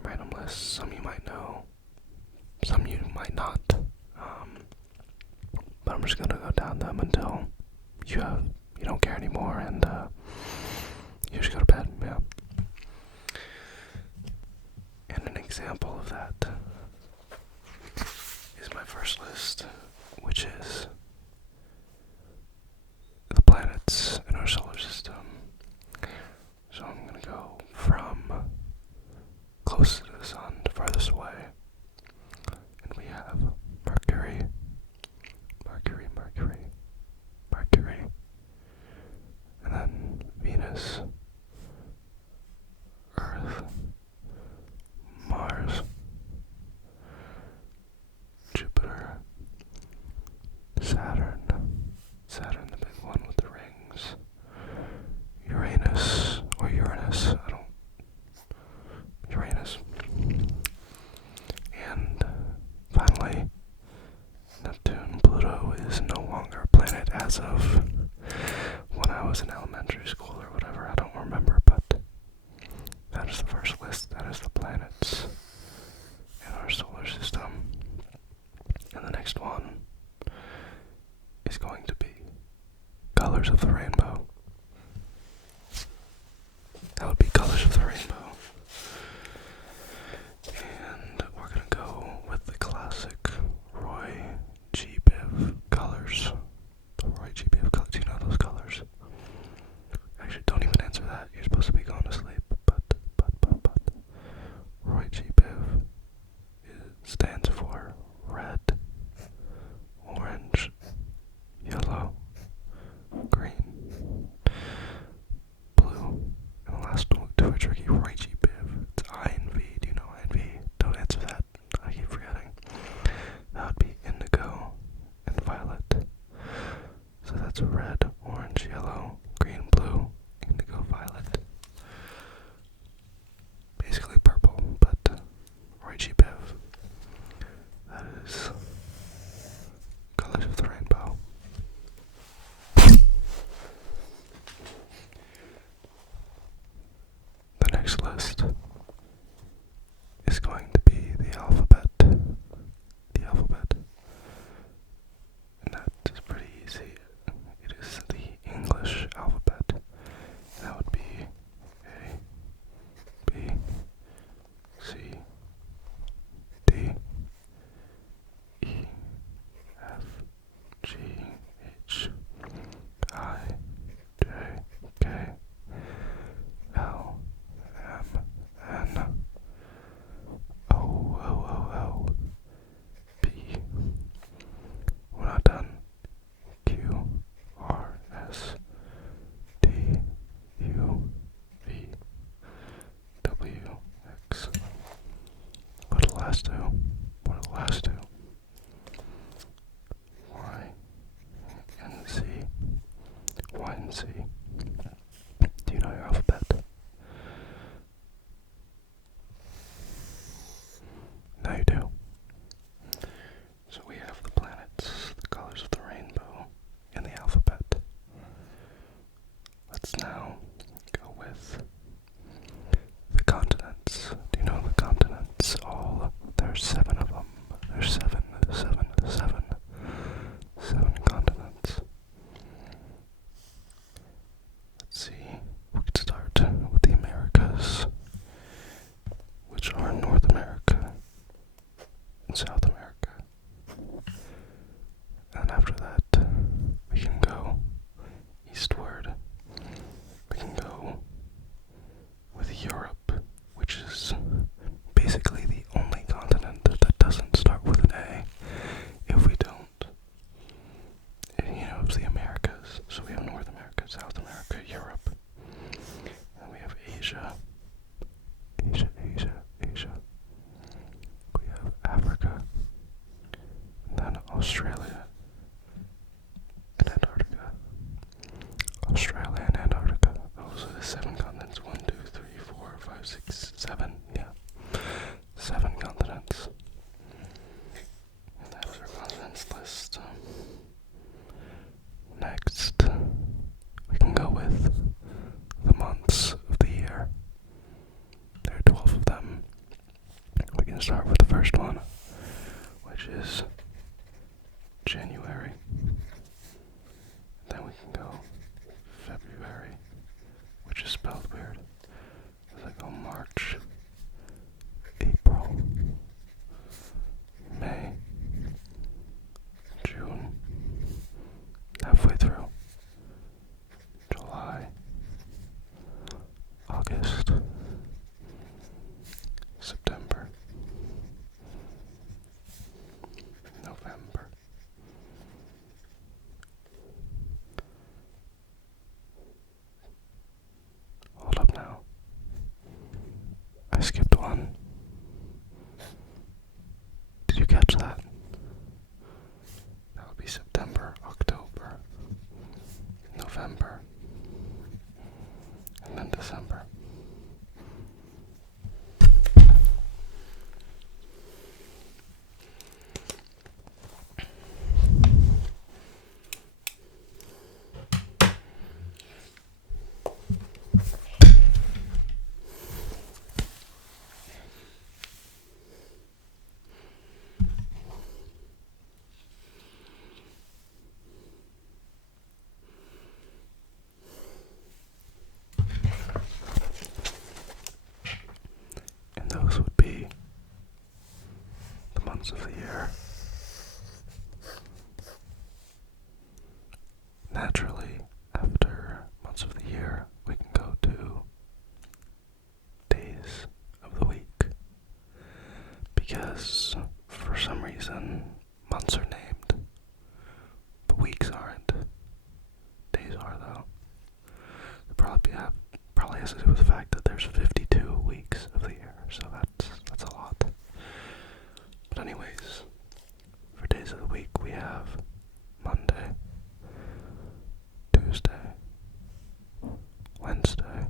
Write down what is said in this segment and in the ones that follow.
some random lists. Some you might know, some you might not. But I'm just gonna go down them until you don't care anymore, and you just go to bed. Yeah. And an example of that is my first list, which is the planets in our solar system. So I'm gonna go from closest to the sun to farthest away. And we have Mercury, and then Venus, Earth, Mars, Jupiter, Saturn, the big one with the rings, Uranus, and finally, Neptune. Pluto is no longer a planet as of when I was in elementary school or whatever, I don't remember, but that is the first list. That is the planets in our solar system. And the next one is going to be colors of the rainbow. That would be colors of the rainbow. And we're gonna go with the classic Roy G. Biv colors. The Roy G. Biv colors. Do you know those colors? Actually, don't even answer that. You're supposed to be going to sleep. But. Roy G. Biv stands for red, orange, yellow, green, blue, and the last two are tricky. Roy G. Biv. It's I and V. Do you know I and V? Don't answer that. I keep forgetting. That would be indigo and violet. So that's red, orange, yellow, green, blue, indigo, violet. Basically purple, but Roy G. Biv. That is colors of the rainbow. The next list is going to be the alphabet. And that is pretty easy. It is the English alphabet. That would be A, B, C, D, E, F, G, H, I, J, K, L, M, N, O, P. We're not done. Q, R, S, T, U, V, W, X. What are the last two? Y, and Z. Y and Z. Do you know your alphabet? Now you do. So we have the planets, the colors of the rainbow, and the alphabet. Let's now go with the continents. Do you know the continents? There's 7 of them. There's seven continents. Let's see. We could start with the Americas, which are North America and South America. And after that, we can go eastward. We can go with Europe, which is basically the only continent that doesn't start with an A. If we don't, it's the Americas. So we have North America, South America, Europe. And we have Asia. We have Africa. And then Australia and Antarctica. Those are the 7 continents. 1, 2, 3, 4, 5, 6, 7. Yeah. 7 continents. And that was our continents list. Next, we can go with the months of the year. There are 12 of them. to start with the first one, which is January. Then we can go February, which is spelled weird. As I go March, April, May, June, halfway through, July, August, September, November, hold up now, I skipped one. Did you catch that? That would be September, October, November, and then December. Those would be the months of the year. Naturally, after months of the year, we can go to days of the week. Because, for some reason, months are named, but weeks aren't. Days are, though. It probably has to do with the fact that there's 52 weeks of the year, so that's a lot. But anyways, for days of the week we have Monday, Tuesday, Wednesday,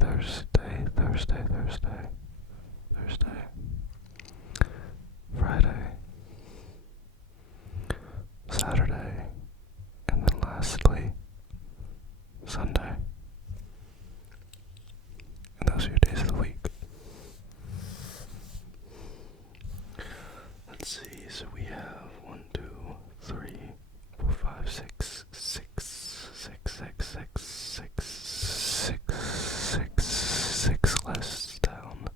Thursday, Friday, Saturday, and then lastly, Sunday. And those are your days of the week. Let's see, so we have 1, 2, 3, 4, 5, 6 lists down.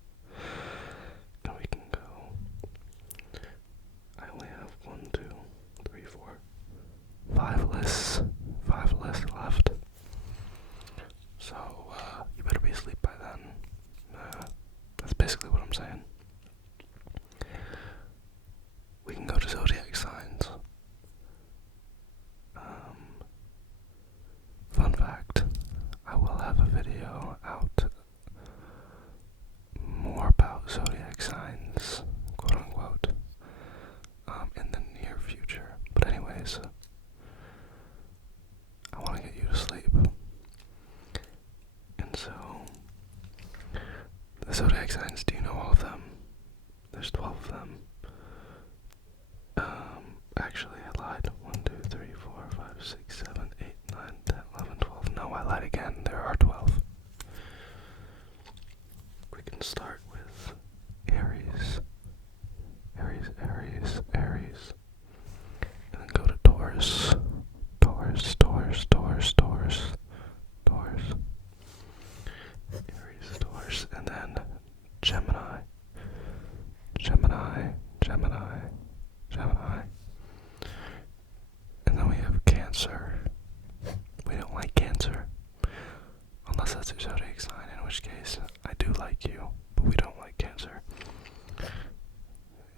And we can go. I only have 1, 2, 3, 4, 5 lists. 5 lists left. So, you better be asleep by then. That's basically what I'm saying. We can go to zodiac signs. Fun fact, I will have a video out more about zodiac signs, quote unquote, in the near future. But anyways, I want to get you to sleep. And so, the zodiac signs, do you know all of them? There's 12 of them. Actually, I lied. 1, 2, 3, 4, 5, 6, 7, 8, 9, 10, 11, 12. No, I lied again. There are 12. We can start with Aries. Aries. And then go to Taurus. Aries, Taurus, and then Gemini. And then we have Cancer. We don't like Cancer. Unless that's your zodiac sign, in which case I do like you, but we don't like Cancer.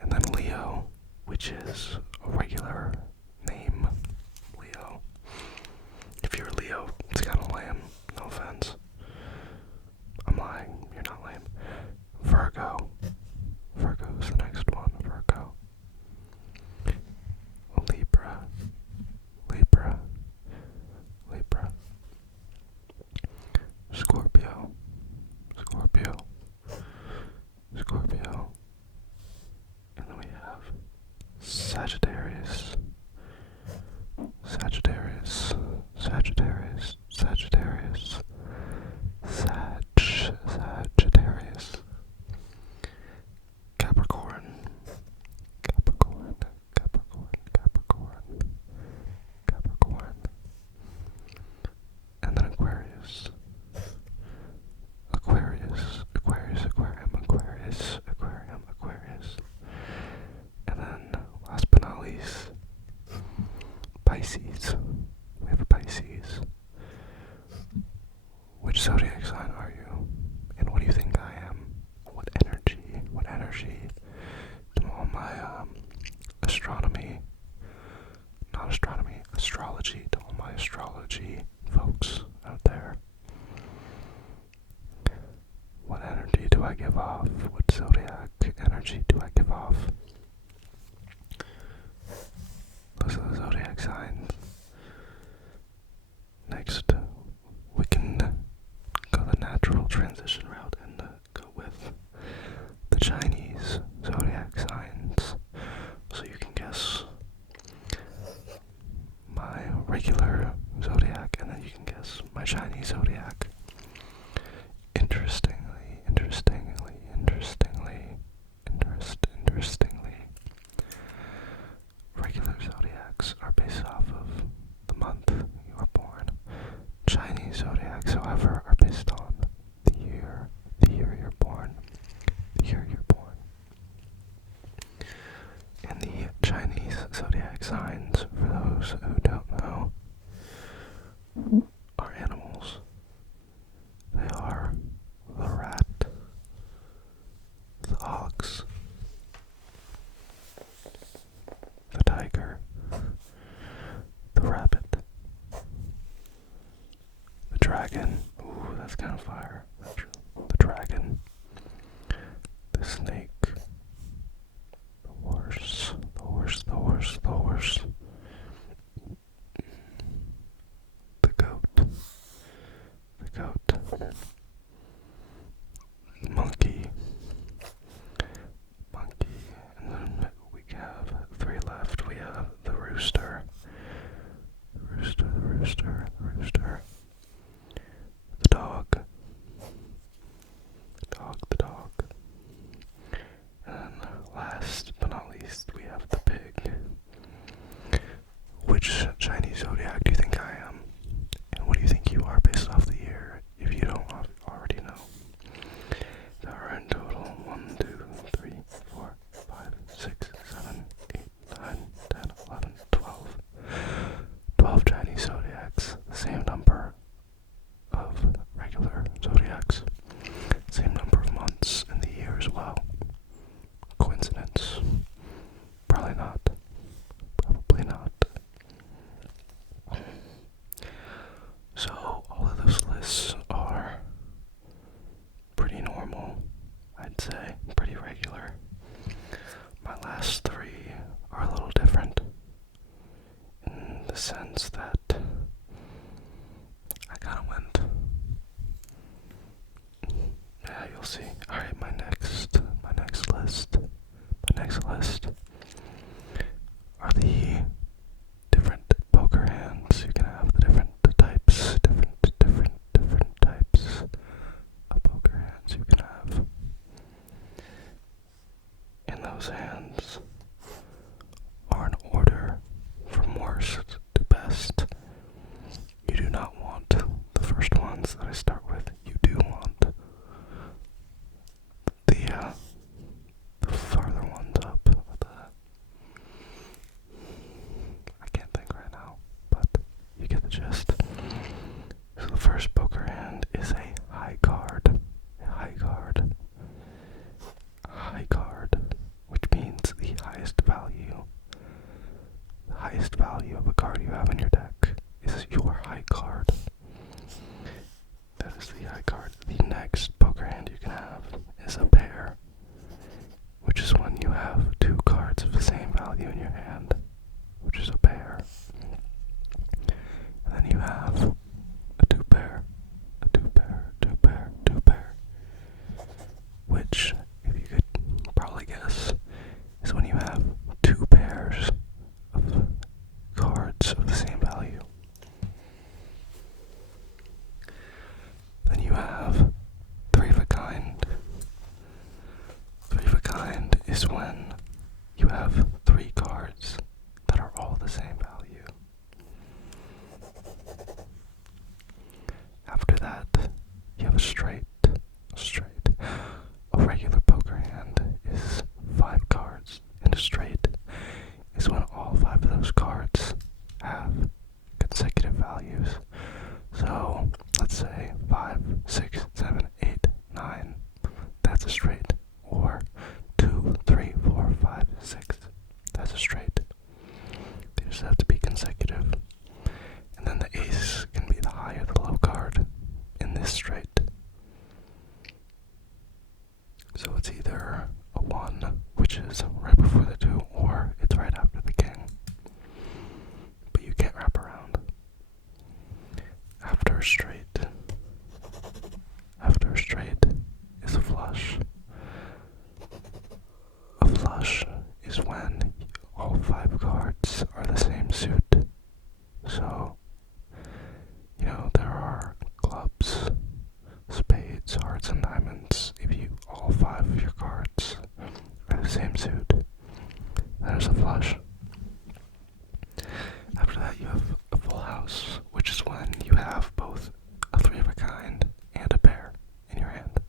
And then Leo, which is a regular name, Leo. If you're a Leo, it's kind of lame, no offense. I'm lying, you're not lame. Virgo. Virgo's the next one, Virgo. Libra. Scorpio. And then we have Sagittarius. I give off? What zodiac energy do I give off? Those are the zodiac signs. Next, we can go the natural transition route and go with the Chinese zodiac signs. So you can guess my regular zodiac, and then you can guess my Chinese zodiac. Interestingly, regular zodiacs are based off of the month you were born. Chinese zodiacs, however, are based on the year you're born. And the Chinese zodiac signs, for those who don't know, are animals. They are the rat, the ox, the tiger, the rabbit, the dragon. Ooh, that's kind of fire. The dragon, the snake, the horse, the goat, monkey, and then we have three left. We have the rooster, the dog, and last but not least, we have the pig. Which Chinese zodiac do you think I am? And what do you think you are based off the year, if you don't already know? There are in total 1, 2, 3, 4, 5, 6, 7, 8, 9, 10, 11, 12. 12 Chinese zodiacs, the same number of regular zodiacs, same number of months in the year as well. Coincidence? Probably not. So all of those lists are pretty normal, I'd say, pretty regular. My last three are a little different in the sense that I kind of went, yeah, you'll see. Alright, my next list are the different poker hands. You can have the different types of poker hands you can have. And those hands are in order from worst to best. You do not want the first ones that I start with. You do want the farther ones up. I can't think right now, but you get the gist. So the first poker hand is a high card, which means the highest value of a card you have in your deck is your high card. That is the high card. The next poker hand you can have is a pair, which is when you have two cards of the same value in your hand, which is a pair. And then you have a two pair, which, if you could probably guess, is when you have two pairs of cards of the same value. Then you have three of a kind. Three of a kind is when you have three cards that are all the same value. After that, you have a straight. A regular poker hand is 5 cards, and a straight is when all 5 of those cards have consecutive values. So, let's say 5, 6, 7, 8, 9. That's a straight. Or 2, 3, 4, 5, 6. That's a straight. They just have to be consecutive. And then the ace can be the high or the low card in this straight. all 5 of your cards are the same suit, that is a flush. After that, you have a full house, which is when you have both a 3 of a kind and a pair in your hand.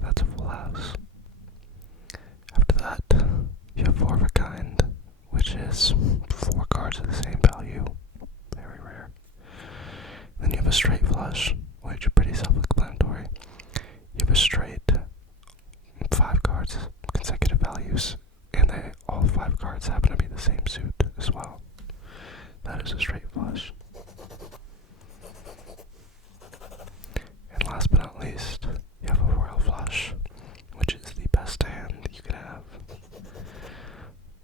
That's a full house. After that, you have 4 of a kind, which is 4 cards of the same value. Very rare. Then you have a straight flush, which is pretty self-explanatory. You have a straight 5 cards, consecutive values, and all 5 cards happen to be the same suit as well. That is a straight flush. And last but not least, you have a royal flush, which is the best hand you can have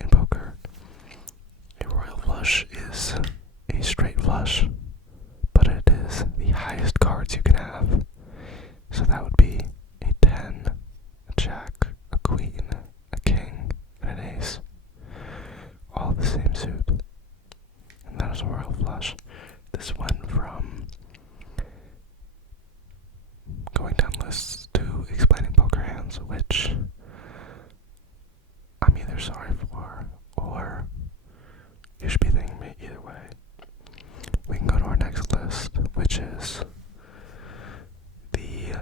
in poker. A royal flush is a straight flush, but it is the highest cards you can have. So that would be a 10, a jack, a queen, a king, and an ace. All the same suit. And that is a royal flush. This went from going down lists to explaining poker hands, which I'm either sorry for or you should be thanking me either way. We can go to our next list, which is the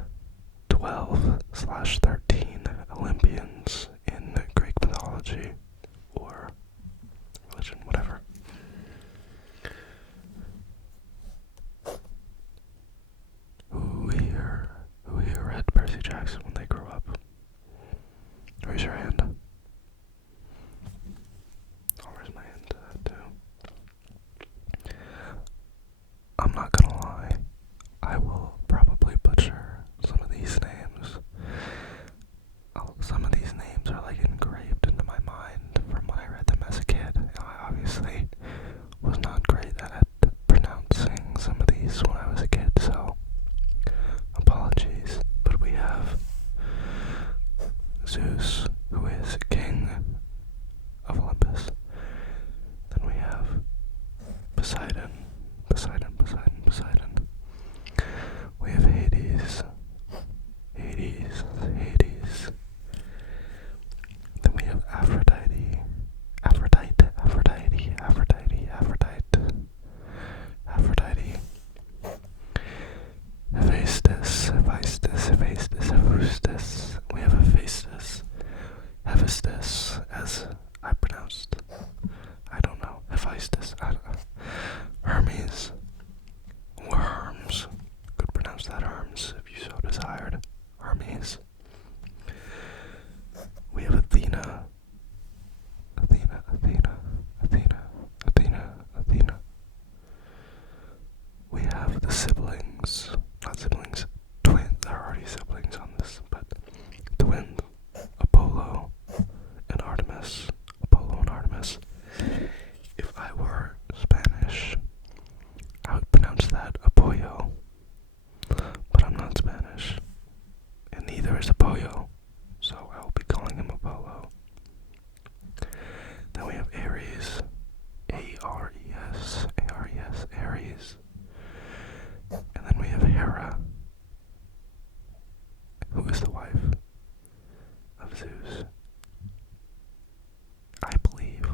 12/13 Olympians in Greek mythology or religion, whatever. Who here read Percy Jackson when they grew up? Raise your hand. I'll raise my hand to that too. I'm not gonna lie, I will probably butcher some of these names. Some of these names are like engraved into my mind from when I read them as a kid. I obviously was not great at pronouncing some of these when I was a kid, so apologies. But we have Zeus, who is king of Olympus. Then we have Poseidon. We have Hades. Then we have Aphrodite. Hephaestus. We have Hephaestus, as I pronounced. I don't know. Hephaestus. Hermes. Or Hermes. Could pronounce that Hermes if you so desired. Hermes. We have Athena. We have the siblings. Not siblings. Twins. There are already siblings on this, but twins. Apollo and Artemis. If I were Spanish, I would pronounce that Apoyo. But I'm not Spanish. And neither is Apoyo. So I will be calling him Apollo. Then we have Aries. Aries. And then we have Hera, who is the wife of Zeus, I believe.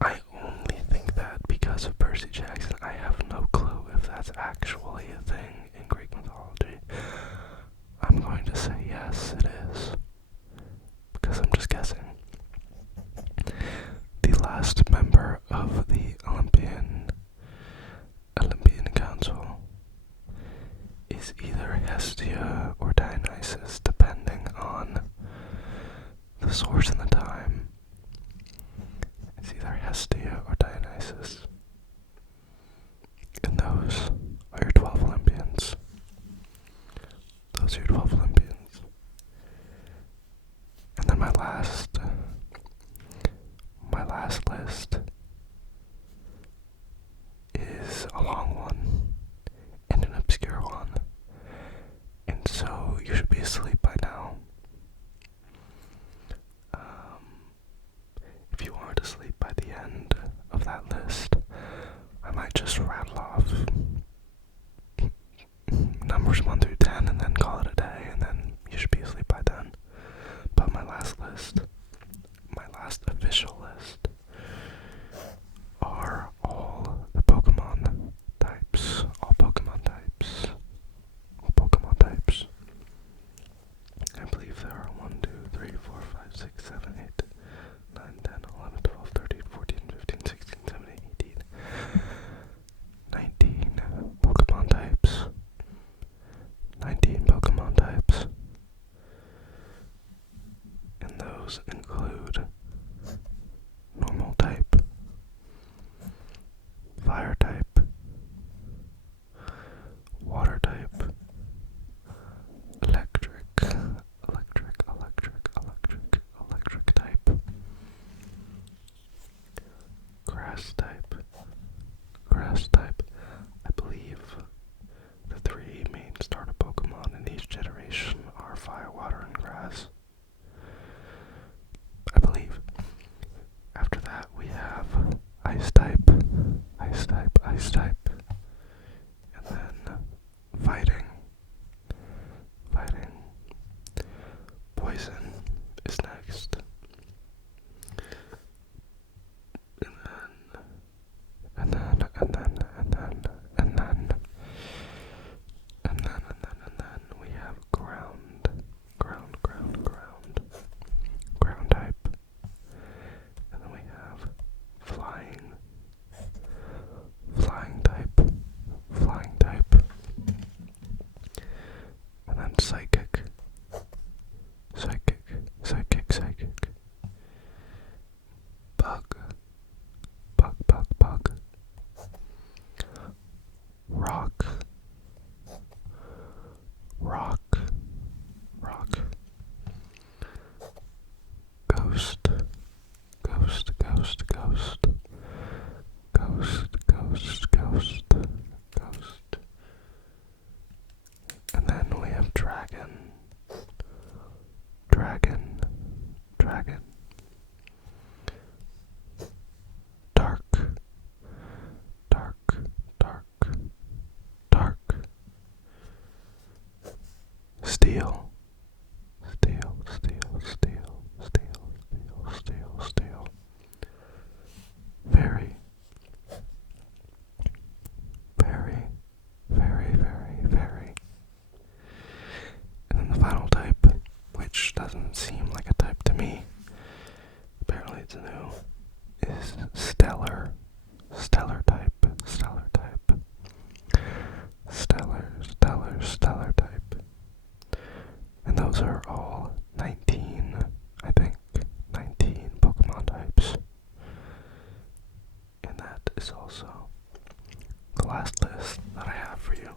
I only think that because of Percy Jackson. I have no clue if that's actually a thing in Greek mythology. I'm going to say yes, it is, because I'm just guessing. The last member of the Olympian Council is either Hestia or Dionysus, depending on the source and the time. It's either Hestia or Dionysus. And those are your 12 Olympians. And then my last list is a long one and an obscure one, and so you should be asleep by now. If you aren't asleep by the end of that list, I might just rattle off numbers 1 through 10 one and then call it a day, and then you should be asleep by then. But my last official list, are all the Pokemon types. All Pokemon types. All Pokemon types. I believe there are 1, 2, 3, 4, 5, 6, 7, 8, 9, 10, 11, 12, 13, 14, 15, 16, 17, 18, 19 Pokemon types. 19 Pokemon types. And those include normal type, fire type, water type, electric type, grass type. I believe the three main starter Pokemon in each generation are fire, water, and grass. I believe. After that we have ice type, and then fighting. Poison is next. And then we have ground type. And then we have flying type. And then psychic. Bug. Rock. Ghost. And then we have dragon. Dark. Steel. Very. And then the final type, which doesn't seem like a type to me, apparently it's new, is stellar type. Stellar type. And those are all 19, I think, 19 Pokemon types. And that is also the last list that I have for you.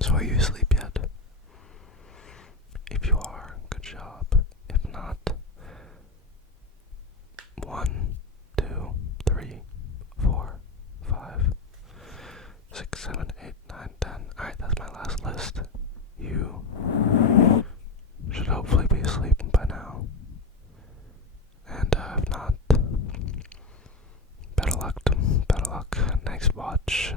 So are you asleep yet? If you are, good job. If not, 1, 2, 3, 4, 5, 6, 7, 8, 9, 10. Alright, that's my last list. You should hopefully be asleep by now. And if not, better luck next watch.